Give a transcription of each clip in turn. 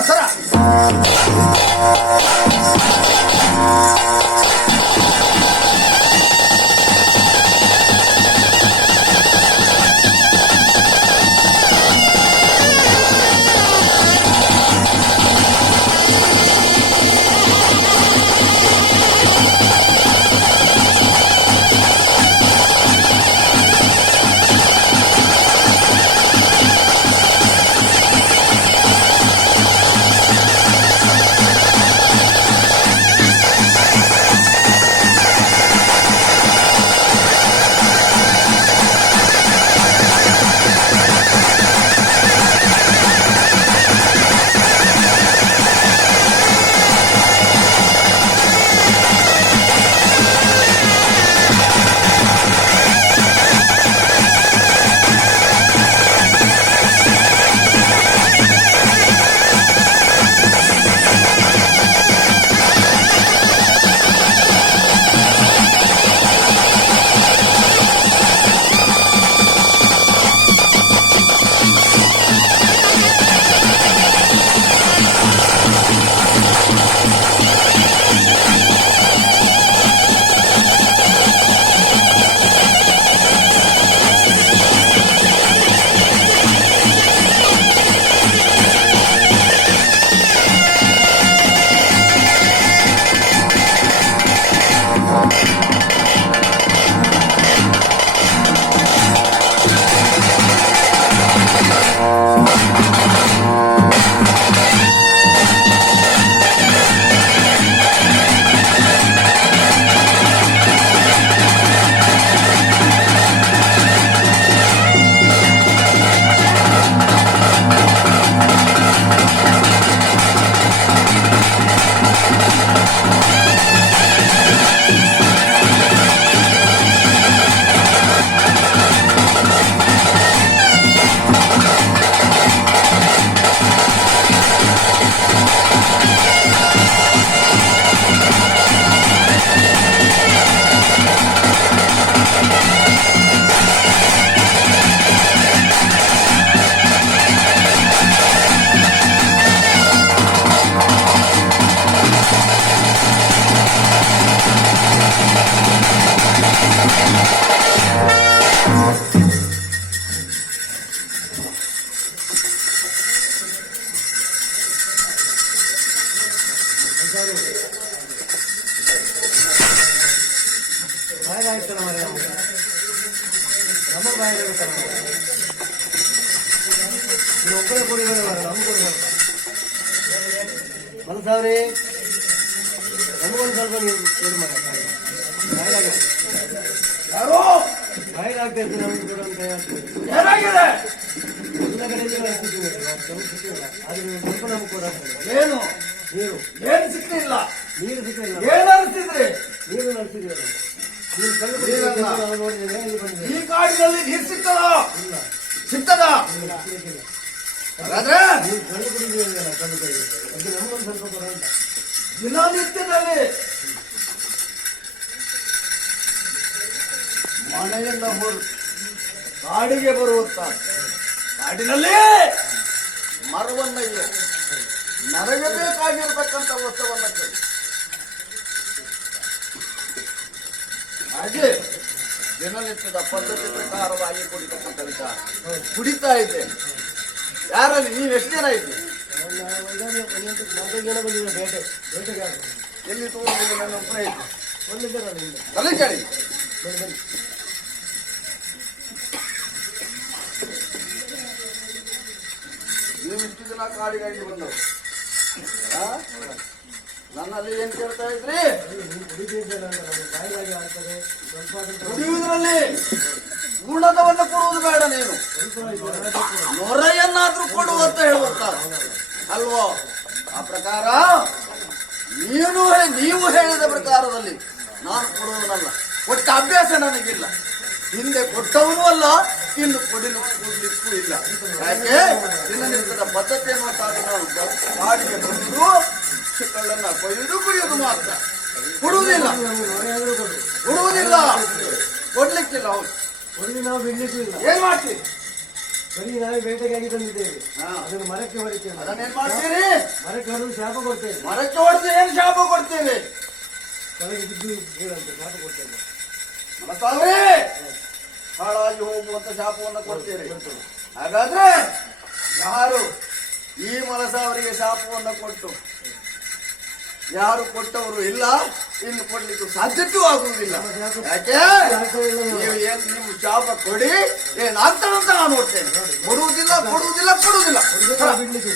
ಸರ ಮನಸಾವ್ರಿ ನಮಗೊಂದು ಸ್ವಲ್ಪ ನೀವು ಯಾರೋ ಬಾಯಿಲಾಗ್ತಾ ಇತ್ತು ನಮ್ಗೆ ಕೂಡ ಅಂತ ಏನಾಗಿದೆ ಎಲ್ಲ ಕಡೆ ಆದ್ರೆ ಸ್ವಲ್ಪ ನಮ್ಗೆ ಕೂಡ ಏನು ನೀರು ಏನು ಸಿಕ್ಕಿಲ್ಲ ನೀರು ಸಿಕ್ಕಿಲ್ಲ ಏನು ನಡೆಸಿದ್ರಿ ನೀರು ನಡೆಸಿದ್ರಿ ಈ ಕಾಡಿನಲ್ಲಿ ನೀರು ಸಿಗ್ತದ ಸಿಗ್ತದ ಹಾಗಾದ್ರೆ ನಮಗೊಂದು ಸ್ವಲ್ಪ ಬರ ದಿನನಿತ್ಯದಲ್ಲಿ ಮನೆಯಿಂದ ಕಾಡಿಗೆ ಬರುತ್ತ ಕಾಡಿನಲ್ಲಿ ಮರವನ್ನ ನನಗೆ ಬೇಕಾಗಿರ್ತಕ್ಕಂಥ ವಸ್ತುವನ್ನ ಕೇಳಿ ಹಾಗೆ ದಿನನಿತ್ಯದ ಪದ್ಧತಿ ಪ್ರಕಾರವಾಗಿ ಕುಡಿತಕ್ಕಂಥ ವಿಚಾರ ಕುಡಿತಾ ಇದ್ದೆ. ಯಾರಲ್ಲಿ ನೀವು ಎಷ್ಟು ಜನ ಇದ್ರಿ? ಎಲ್ಲಿ ತಗೊಂಡು ನನ್ನ ಒಬ್ಬನೇ ಇದ್ದೆ ಕೇಳಿ. ನೀವು ಇಷ್ಟು ದಿನ ಕಾಡಿಗಾಗಿ ಬಂದವರು ನನ್ನಲ್ಲಿ ಏನ್ ಕೇಳ್ತಾ ಇದ್ರಿ? ಕುಡಿಯುವುದರಲ್ಲಿ ಗುಣದವನ್ನು ಕೊಡುವುದು ಬೇಡ, ನೀನು ನೊರೆಯನ್ನಾದ್ರೂ ಕೊಡು ಅಂತ ಹೇಳುವಂತ ಅಲ್ವೋ? ಆ ಪ್ರಕಾರ ನೀವು ಹೇಳಿದ ಪ್ರಕಾರದಲ್ಲಿ ನಾನು ಕೊಡುವುದಲ್ಲ. ಒಟ್ಟ ಅಭ್ಯಾಸ ನನಗಿಲ್ಲ, ಹಿಂದೆ ಕೊಟ್ಟವನು ಅಲ್ಲ, ಇನ್ನು ಕೊಡ್ಲಿಕ್ಕೂ ಇಲ್ಲ. ಯಾಕೆ ದಿನನಿತ್ಯದ ಪದ್ಧತಿ ಅನ್ನುವಂತಾಗಿ ನಾನು ಕಾಡಿಗೆ ಬಂದು ಕಳ್ಳನ್ನ ಕೊಯ್ದು ಕುಡಿಯೋದು ಮಾತ್ರ, ಕೊಡುವುದಿಲ್ಲ ಕೊಡ್ಲಿಕ್ಕಿಲ್ಲ. ಹೌದು, ಏನ್ ಮಾಡ್ತೀವಿ? ಬರೀ ನಾವೇ ಬೇಟೆಗಾಗಿ ತಂದಿದ್ದೇವೆ. ಹಾ. ಅದನ್ನು ಮರಕ್ಕೆ ಹೊಡಿತೇವೆ. ಅದನ್ನೇನ್ ಮಾಡ್ತೀರಿ? ಮರಕ್ಕೆ ಹೊಡೆದು ಶಾಪ ಕೊಡ್ತೇವೆ. ಮರಕ್ಕೆ ಹೊಡೆದು ಏನ್ ಶಾಪ ಕೊಡ್ತೀರಿ? ಕೆಳಗೆ ಬಿದ್ದು ಬೀಳಂತ ಶಾಪ ಕೊಡ್ತೇವೆ. ಮನಸ್ಸಾವ್ರಿ ಹಾಳಾಗಿ ಹೋಗುವಂತ ಶಾಪವನ್ನು ಕೊಡ್ತೀರಿ. ಹಾಗಾದ್ರೆ ಯಾರು ಈ ಮನಸ್ಸಾವರಿಗೆ ಶಾಪವನ್ನು ಕೊಟ್ಟು ಯಾರು ಕೊಟ್ಟವರು ಇಲ್ಲ, ಇನ್ನು ಕೊಡ್ಲಿಕ್ಕೆ ಸಾಧ್ಯತೆಯೂ ಆಗುವುದಿಲ್ಲ. ಯಾಕೆ ನೀವು ಶಾಪ ಕೊಡಿ, ಏನಾಗ್ತಾರಂತ ನಾನು ನೋಡ್ತೇನೆ. ಕೊಡುವುದಿಲ್ಲ ಕೊಡುವುದಿಲ್ಲ ಕೊಡುವುದಿಲ್ಲ. ಬಿಡ್ಲಿಕ್ಕೆ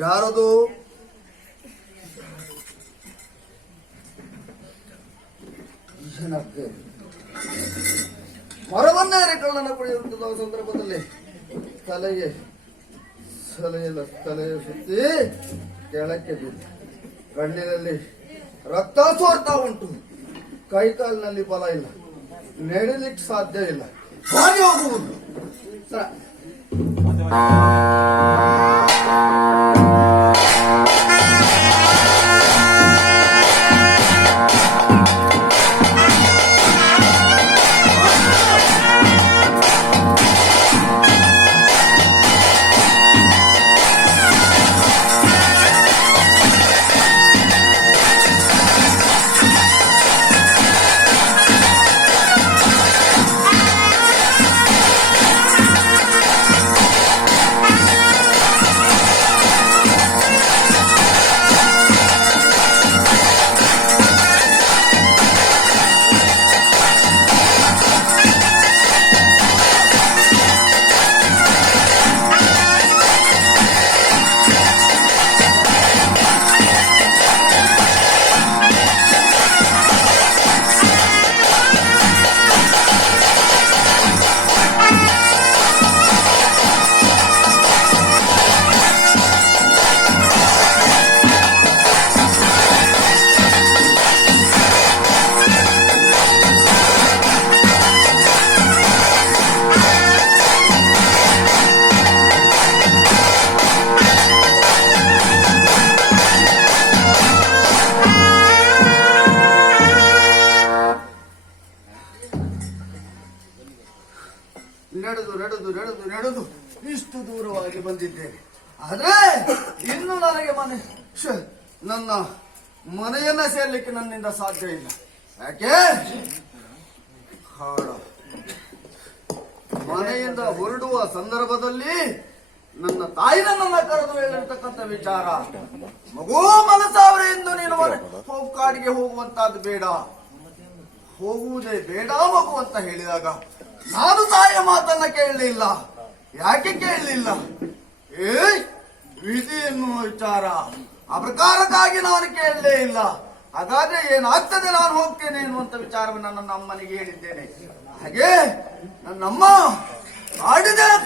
ಯಾರದು? ಮರವನ್ನೇರಿ ಕಳ್ಳನ ಕುಡಿಯುವಂತಹ ಸಂದರ್ಭದಲ್ಲಿ ತಲೆಯ ಸುತ್ತಿ ಕೆಳಕ್ಕೆ ಬಿದ್ದು ಕಣ್ಣಿನಲ್ಲಿ ರಕ್ತ ಸೋರ್ತಾ ಉಂಟು. ಕೈಕಾಲಿನಲ್ಲಿ ಬಲ ಇಲ್ಲ, ನಡೆಯಲಿಕ್ಕೆ ಸಾಧ್ಯ ಇಲ್ಲ. ಹಾಗೆ ಹೋಗುವುದು ನಡೆದು ಇಷ್ಟು ದೂರವಾಗಿ ಬಂದಿದ್ದೇನೆ. ಆದ್ರೆ ಇನ್ನು ನನಗೆ ನನ್ನ ಮನೆಯನ್ನ ಸೇರ್ಲಿಕ್ಕೆ ನನ್ನಿಂದ ಸಾಧ್ಯ ಇಲ್ಲ. ಯಾಕೆ? ಮನೆಯಿಂದ ಹೊರಡುವ ಸಂದರ್ಭದಲ್ಲಿ ನನ್ನ ತಾಯಿ ನನ್ನನ್ನ ಕರೆದು ಹೇಳಿರ್ತಕ್ಕಂಥ ವಿಚಾರ, ಮಗು ಮನಸ್ಸಾವ್ರೆ ಎಂದು ನೀನು ಕಾಡಿಗೆ ಹೋಗುವಂತಹದ್ದು ಬೇಡ, ಹೋಗುವುದೇ ಬೇಡ ಮಗು ಅಂತ ಹೇಳಿದಾಗ ನಾನು ತಾಯಿಯ ಮಾತನ್ನ ಕೇಳಲಿಲ್ಲ. ಯಾಕೆ ಕೇಳಲಿಲ್ಲ? ವಿಧಿ ಎನ್ನುವ ವಿಚಾರ ಆ ಪ್ರಕಾರಕ್ಕಾಗಿ ನಾನು ಕೇಳಲೇ ಇಲ್ಲ. ಹಾಗಾದ್ರೆ ಏನಾಗ್ತದೆ, ನಾನು ಹೋಗ್ತೇನೆ ಎನ್ನುವಂತ ವಿಚಾರವನ್ನು ನನ್ನ ಅಮ್ಮನಿಗೆ ಹೇಳಿದ್ದೇನೆ. ಹಾಗೆ ನನ್ನಮ್ಮ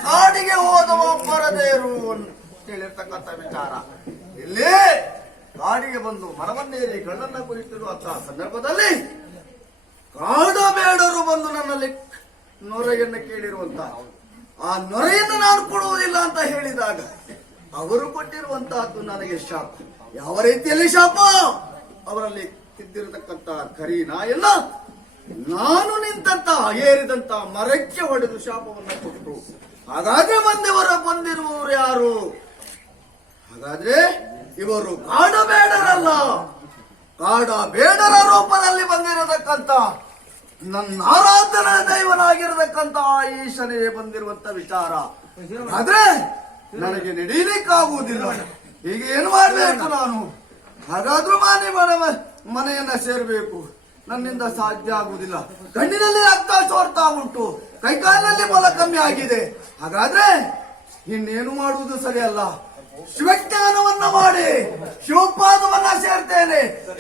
ಕಾಡಿಗೆ ಹೋದವ ಬರದೇರು ಅಂತ ಹೇಳಿರ್ತಕ್ಕಂಥ ವಿಚಾರ ಇಲ್ಲಿ ಕಾಡಿಗೆ ಬಂದು ಮರವನ್ನೇರಿ ಕಳ್ಳನ್ನ ಕುರಿತಿರುವಂತಹ ಸಂದರ್ಭದಲ್ಲಿ ಕಾಡಬೇಡರು ಬಂದು ನನ್ನಲ್ಲಿ ನೊರೆಯನ್ನು ಕೇಳಿರುವಂತ ಆ ನೊರೆಯನ್ನು ನಾನು ಕೊಡುವುದಿಲ್ಲ ಅಂತ ಹೇಳಿದಾಗ ಅವರು ಕೊಟ್ಟಿರುವಂತಹದ್ದು ನನಗೆ ಶಾಪ. ಯಾವ ರೀತಿಯಲ್ಲಿ ಶಾಪ? ಅವರಲ್ಲಿ ತಿದ್ದಿರತಕ್ಕಂತ ಕರಿ ನಾಯೆಲ್ಲ ನಾನು ನಿಂತಂತ ಏರಿದಂತ ಮರಕ್ಕೆ ಹೊಡೆದು ಶಾಪವನ್ನು ಕೊಟ್ಟು, ಹಾಗಾದ್ರೆ ಬಂದಿರುವವರು ಯಾರು? ಹಾಗಾದ್ರೆ ಇವರು ಕಾಡಬೇಡರಲ್ಲ, ಕಾಡಬೇಡರ ರೂಪದಲ್ಲಿ ಬಂದಿರತಕ್ಕಂತ ನನ್ನ ಆರಾಧನಾ ದೈವನಾಗಿರತಕ್ಕಂತ ಈಶನೇ ಬಂದಿರುವಂತ ವಿಚಾರ. ಆದ್ರೆ ನನಗೆ ನಡೀಲಿಕ್ಕಾಗುವುದಿಲ್ಲ. ಈಗ ಏನು ಮಾಡಬೇಕು ನಾನು? ಹಾಗಾದ್ರೂ ಮನೆಯನ್ನ ಸೇರ್ಬೇಕು. ನನ್ನಿಂದ ಸಾಧ್ಯ ಆಗುವುದಿಲ್ಲ. ಕಣ್ಣಿನಲ್ಲಿ ರಕ್ತ ಸೋರ್ತಾ ಉಂಟು, ಕೈಕಾಲಿನಲ್ಲಿ ಬಲ ಕಮ್ಮಿ ಆಗಿದೆ. ಹಾಗಾದ್ರೆ ಇನ್ನೇನು ಮಾಡುವುದು ಸರಿಯಲ್ಲ. ಶಿವಜ್ಞಾನವನ್ನ ಮಾಡಿ ಶಿವಪಾದವನ್ನ ಸೇರ್ತೇನೆ.